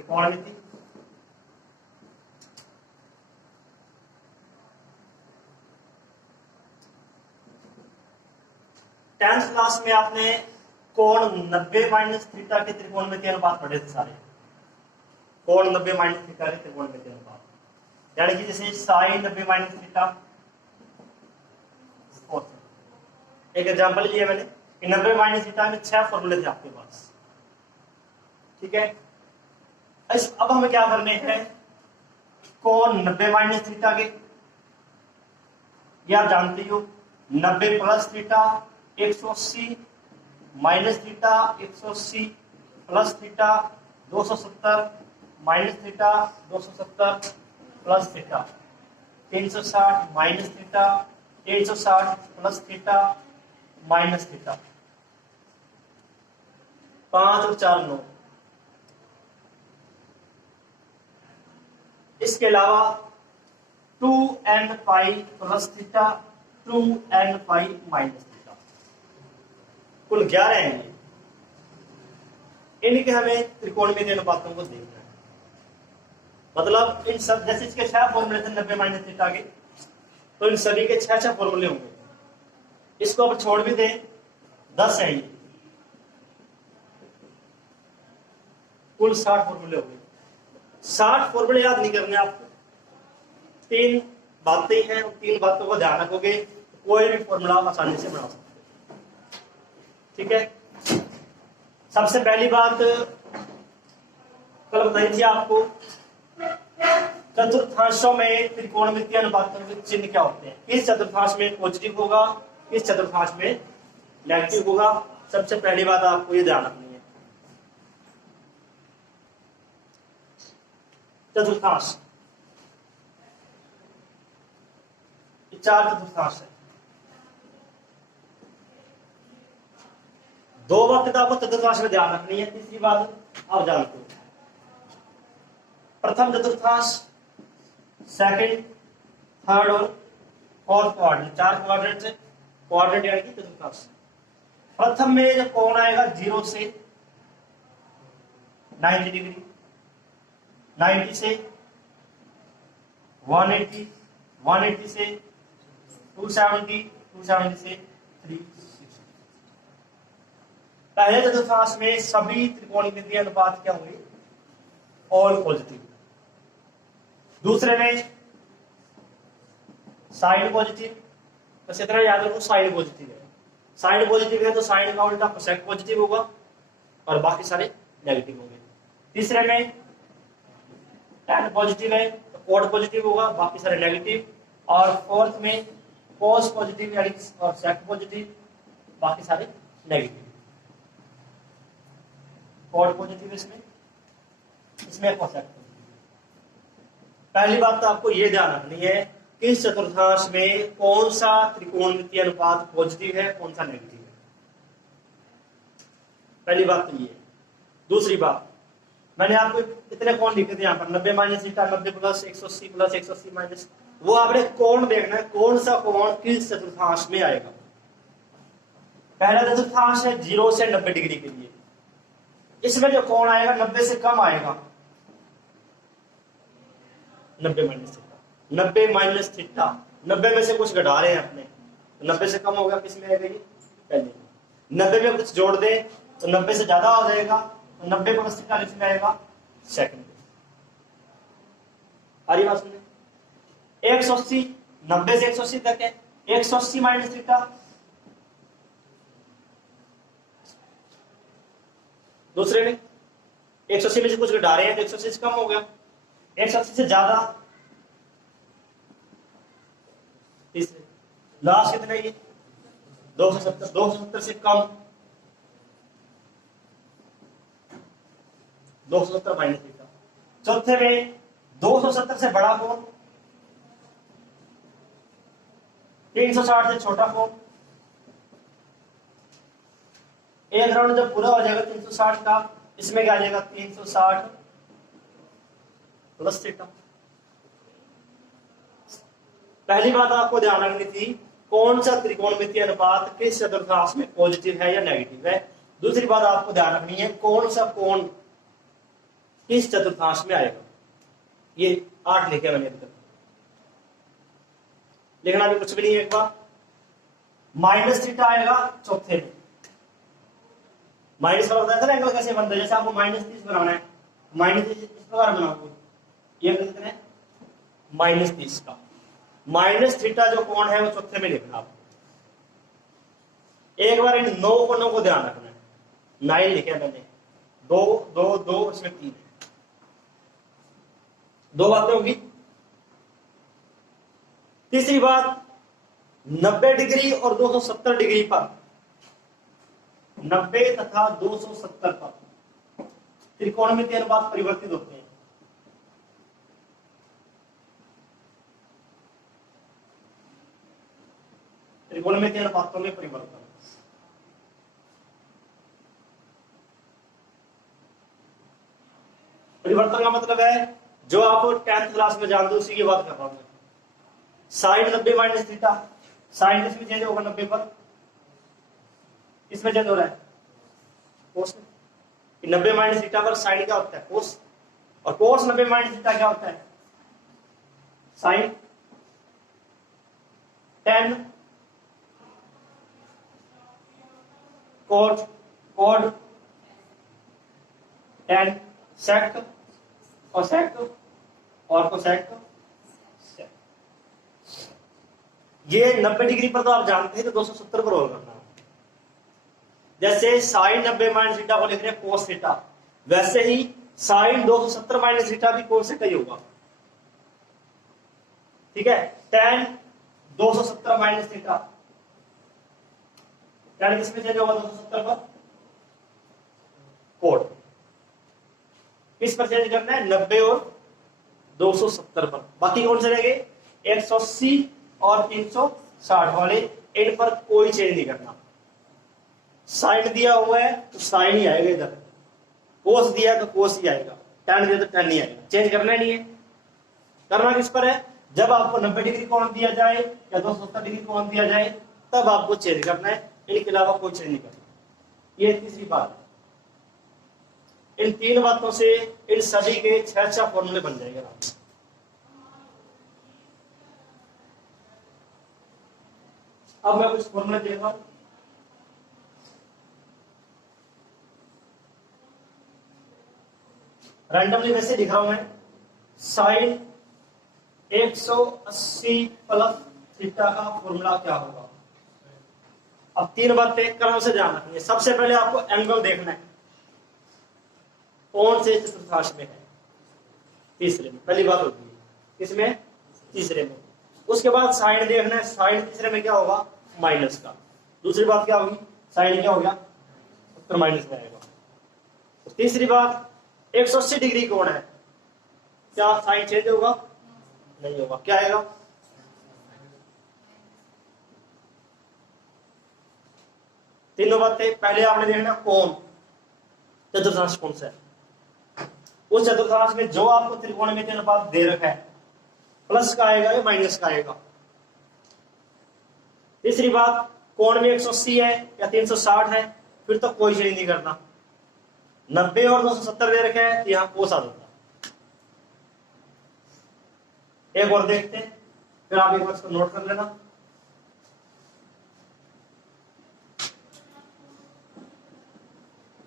त्रिकोणमिति। Tenth class में आपने कोण 90 माइनस थीटा के त्रिकोणमिति अनुपात पढ़े थे सारे। कोण 90 माइनस थीटा के त्रिकोणमिति अनुपात, यानी कि जैसे साइन 90 माइनस थीटा। एक एग्जांपल लिया मैंने कि 90 माइनस थीटा में 6 फॉर्मूले थे आपके पास, ठीक है। अब हमें क्या करने हैं, कोण 90 माइनस थीटा के, ये आप जानते हो, 90 plus theta 180 minus theta 180 plus theta 270 minus theta 270 plus theta 360 minus theta 360 plus theta minus theta. 5 और 4 9। इसके अलावा 2n pi plus theta 2n pi minus theta, कुल 11 हैं। इनके हमें त्रिकोणमितीय अनुपातों को देखना है। मतलब इन सब, जैसे इसके 6 फॉर्मूले थे 90 माइनस थीटा के, तो इन सभी के 6 फॉर्मूले होंगे। इसको अब छोड़ भी दें, 10 है ये, कुल 60 फॉर्मूले हो गए। 60 फॉर्मूले याद नहीं करने आपको, 3 बातें हैं, 3 बातों को ध्यान रखोगे, कोई भी फॉर्मूला आप आसानी से बना सकते हो, ठीक है। सबसे पहली बात कल बताई थी आपको, चतुर्थांशों में त्रिकोणमितीय अनुपातों के चिन्ह क्या होते हैं। किस चतुर्थांश में पॉजिटिव होगा, किस चतुर्थांश में नेगेटिव होगा। सबसे पहली बात आपको ये ध्यान रखनी है। चतुर्थांश 4 चतुर्थांश है। 2 बातें आपको चतुर्थांश में ध्यान रखनी है। तीसरी बात आप जानते हो, प्रथम चतुर्थांश, सेकंड, थर्ड और फोर्थ क्वाड्रेंट, 4 क्वाड्रेंट है। क्वाड्रेंट यानी कि चतुर्थांश। प्रथम में जब कोण आएगा 0 से 90 डिग्री, 90 से 180, 180 से 270, 270 से 360। पहले चतुर्थांश में सभी त्रिकोणमितीय अनुपात क्या होंगे, ऑल पॉजिटिव। दूसरे में साइन पॉजिटिव, बस इतना याद रखो, साइन पॉजिटिव है। साइन पॉजिटिव है तो साइन का उल्टा कोसेक पॉजिटिव होगा और बाकी सारे नेगेटिव होंगे। तीसरे में टैन पॉजिटिव है तो कोड पॉजिटिव होगा, बाकी सारे नेगेटिव। और फोर्थ में कोस पॉजिटिव यानी और सेक पॉजिटिव, बाकी सारे नेगेटिव। कोड पॉजिटिव इसमें कोसेक पॉजिटिव। पहली बात तो आपको यह ध्यान रखनी है, किस चतुर्थांश में कौन सा त्रिकोणमितीय अनुपात पॉजिटिव है, कौन सा नेगेटिव है। पहली बात तो ये। दूसरी बात, मैंने आपको इतने कोण लिखे थे यहाँ पर, 90 minus theta, 90 plus 180 plus 180 minus, वो आपने कोण देखना है, कौन सा कोण किस चतुर्थांश में आएगा। पहला चतुर्थांश है 0 से 90 डिग्री के लिए, इसमें जो कोण आएगा 90 से कम आएगा, 90 माइनस थीटा। 90 माइनस थीटा, 90 में से कुछ घटा रहे हैं अपने, 90 से कम होगा, किस में आएगा ये, पहले। 90 में कुछ जोड़ दें तो 90 से ज्यादा हो जाएगा, तो 90 प्लस थीटा किस में आएगा, सेकंड। हरी बात सुनिए, 180, 90 से 180 तक है, 180 माइनस थीटा, दूसरे में 180 में से कुछ घटा रहे हैं तो 180 से कम हो गया, 180 से ज्यादा, तीसरे। लास्ट कितना ये 270, 270 से कम, 270 माइनस थीटा। चौथे में 270 से बड़ा कोण, 360 से छोटा कोण। एक राउंड जब पूरा हो जाएगा 360 का, इसमें क्या आ जाएगा, 360 प्लस थीटा। पहली बात आपको ध्यान रखनी थी, कौन सा त्रिकोणमितीय अनुपात किस चतुर्थांश में पॉजिटिव है या नेगेटिव है। दूसरी बात आपको ध्यान रखनी है, कौन सा कोण किस चतुर्थांश में आएगा। ये 8 लिखे मैंने अभी तक, लिखना भी कुछ भी नहीं है। एक बार माइनस थीटा आएगा चौथे में, माइनस वाला बताया था ना एंगल कैसे बनता है। जैसे आपको -30 बनाना है, -30 इस प्रकार बनाओगे, ये कितने है -30 का। माइनस थीटा जो कोण है वो चौथे में लिखना आपको। एक बार इन 9 को ध्यान रखना है। 9 लिखे मैंने, 2 2 2 इसमें 3 2 बातें होगी। तीसरी बात 90 डिग्री और 270 डिग्री पर, 90 तथा 270 पर त्रिकोणमितीय अनुपात परिवर्तित होते हैं। त्रिकोणमितीय अनुपातों में परिवर्तन, परिवर्तन का मतलब है जो आप 10th क्लास में जानते हो उसी की बात कर रहा हूं मैं। साइन 90 माइनस थीटा, साइन इसमें चेंज होगा 90 पर, इसमें चेंज हो रहा है कोस। 90 माइनस थीटा पर साइन क्या होता है कोस, और कोस 90 माइनस थीटा क्या होता है साइन। 10 कोट कोड 10 सेक और सेक और कोसेक। ये 90 डिग्री पर तो आप जानते हैं, तो 270 पर और करना है। जैसे साइन 90 माइनस थीटा को लिख रहे हैं कोस थीटा, वैसे ही साइन 270 माइनस थीटा भी कोस थीटा ही होगा। ठीक है, tan 270 माइनस थीटा, tan किसमें चेंज होगा 270 पर, कोड किस पर चेंज करना है 90 और 270 पर। बाकी कौन से रहेंगे 180 और 360 वाले, इन पर कोई चेंज नहीं करना। साइन दिया हुआ है तो साइन ही आएगा इधर, कोस दिया तो कोस ही आएगा, tan दिया तो tan नहीं आएगा। चेंज करना नहीं है। करना किस पर है, जब आपको 90 डिग्री कोण दिया जाए या 270 डिग्री कोण दिया जाए तब आपको चेंज करना है, इनके अलावा कोई चेंज नहीं करना। ये तीसरी बात है। इन 3 बातों से इन सभी के 6 फॉर्मूले बन जाएंगे। अब मैं कुछ फॉर्मूले देता हूं। रैंडमली वैसे लिख रहा हूं मैं, साइन 180 प्लस थीटा का फॉर्मूला क्या होगा। अब 3 बातें क्रम से ध्यान रखनी है। सबसे पहले आपको एंगल देखना है, कौन से चतुर्थांश में है, तीसरे में, पहली बात होती है। किसमें, तीसरे में। उसके बाद साइन देखना है, साइन तीसरे में क्या होगा माइनस का। दूसरी बात क्या होगी, साइन क्या हो गया उत्तर माइनस में आएगा। तो तीसरी बात 180 डिग्री कोण है, क्या साइन चेंज होगा, नहीं होगा, क्या आएगा। तीनों बातें, पहले आपने देखना कोण, चतुर्थांश कौन सा है। उस चतुर्थांश में जो आपको त्रिकोणमितीय अनुपात दे रखा है प्लस का आएगा या माइनस का आएगा। तीसरी बात कोण में 180 है या 360 है, फिर तो कोई चेंज नहीं करना। 90 और 270 दे रखे हैं तो यहां कोस आ जाता है। एक और देखते हैं, फिर आप एक बार इसको नोट कर लेना।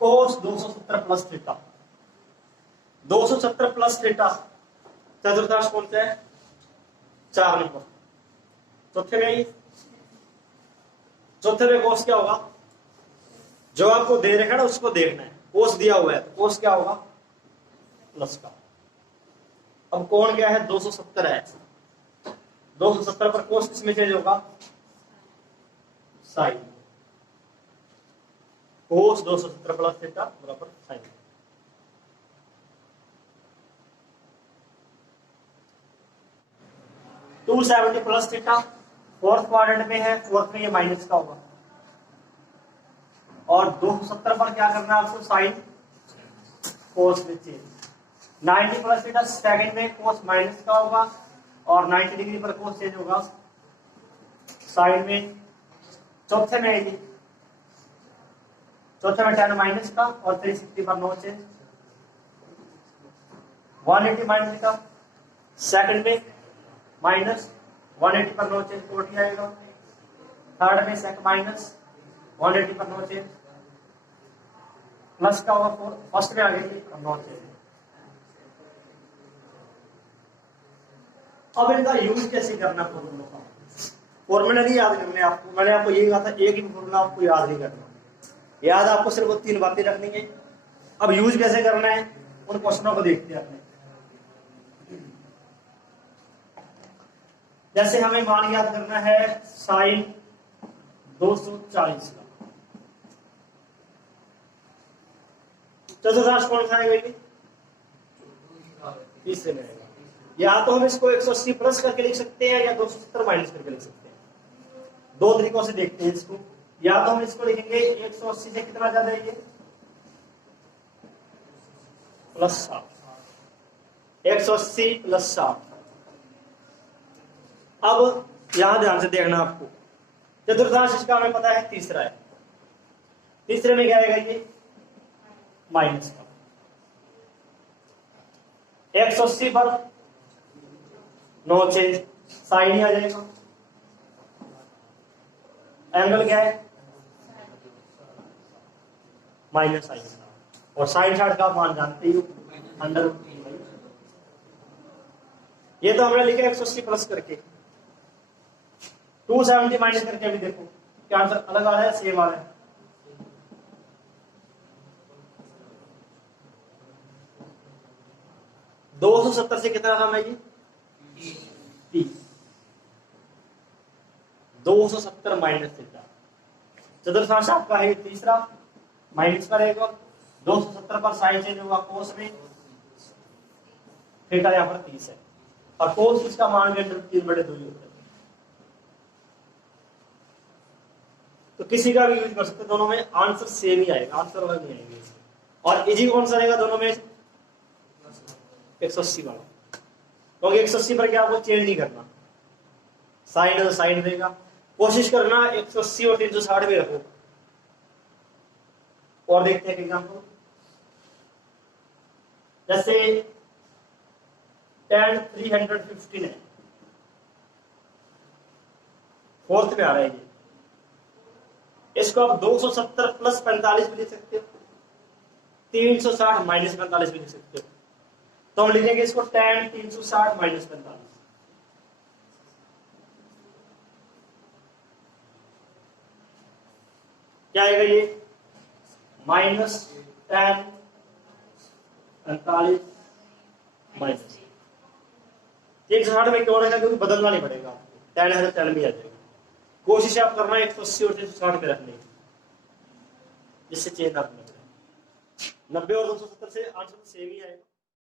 कोस 270 प्लस थीटा, 270 प्लस थीटा चतुर्थांश कौन सा है 4 नंबर। चौथे में, चौथे में कोस क्या होगा, जो आपको दे रखा है ना उसको देखना है। कोस दिया हुआ है तो कोस क्या होगा प्लस का। अब कोण क्या है 270 है, 270 पर कोस किसमें चेंज होगा साइन। कोस 270 प्लस थीटा बराबर sine. To 270 plus theta fourth quadrant में है, फोर्थ में ये माइनस का होगा। और 270 पर क्या करना है आपको साइन कोस में चेंज। 90 प्लस थीटा सेकंड में कोस माइनस का होगा और 90 डिग्री पर कोस चेंज होगा साइन में। चौथे में ये, चौथे में tan माइनस का और 360 पर नो चेंज। 180 माइनस का सेकंड में माइनस 180 पर नो चेंज 40 आएगा। थर्ड में सेकंड माइनस 180 पर नो चेंज प्लस का होगा 4। फर्स्ट में आ गई नो चेंज। अब इनका यूज कैसे करना फॉर्मूला का? फॉर्मूला नहीं याद करने आपको, मैंने आपको यही कहा था एक ही फॉर्मूला आपको याद नहीं करना, याद आपको सिर्फ वो 3 बातें रखनी है। अब यूज कैसे करना है उन क्वेश्चनों को देखते हैं अपने। जैसे हमें मान याद करना है साइन 240 का, चतुर्थांश कौन सा आएगा ये? तीसरे में आएगा। या तो हम इसको 180 प्लस करके लिख सकते हैं या 270 माइनस करके लिख सकते हैं। दो तरीकों से देखते हैं इसको। या तो हम इसको लिखेंगे 180 से कितना ज्यादा है ये प्लस 60, 180 प्लस 60। अब यहां ध्यान से देखना आपको, चतुर्थांश इसका हमें पता है तीसरा है, तीसरे में क्या आएगा ये माइनस का। 180 पर नो चेंज साइन ही आ जाएगा। एंगल क्या है माइनस साइन, और साइन 60 का आप मान जानते ही हो अंडर। ये तो हमने लिखा 180 प्लस करके, 270 माइनस करके अभी देखो क्या आंसर अलग आ रहा है सेम आ रहा है। दो 270 से कितना कम है ये 30, 270 माइनस थीटा। चतुर्थांश आपका है तीसरा, माइनस का रहेगा। 270 पर साइन चेंज होगा कोस में, थीटा यहाँ पर 30 है, और कोस इसका मान भी 3/2 ही होता है। तो किसी का भी यूज कर सकते हैं, दोनों में आंसर सेम ही आएगा, आंसर अलग नहीं आएंगे। और इजी कौन सा रहेगा दोनों में 180 वाला, क्योंकि 180 पर क्या आपको चेंज नहीं करना, साइन है तो साइन देगा। कोशिश करना 180 और 360 में रखो। और देखते हैं एग्जांपल, जैसे tan 315 है, फोर्थ में आ रहा है ये। इसको आप 270 प्लस 45 भी लिख सकते हो, 360 माइनस 45 भी लिख सकते हो। तो हम लिखेंगे इसको tan 360 माइनस 45। क्या आएगा ये माइनस tan 45 माइनस 360 में क्यों रखा, क्योंकि बदलना नहीं पड़ेगा, tan है तो tan भी आ जाएगा। कोशिश आप करना 180 और 360 में रखने की, जिससे चेंज ना करना पड़े। 90 और 270 से आंसर सेम ही आएगा।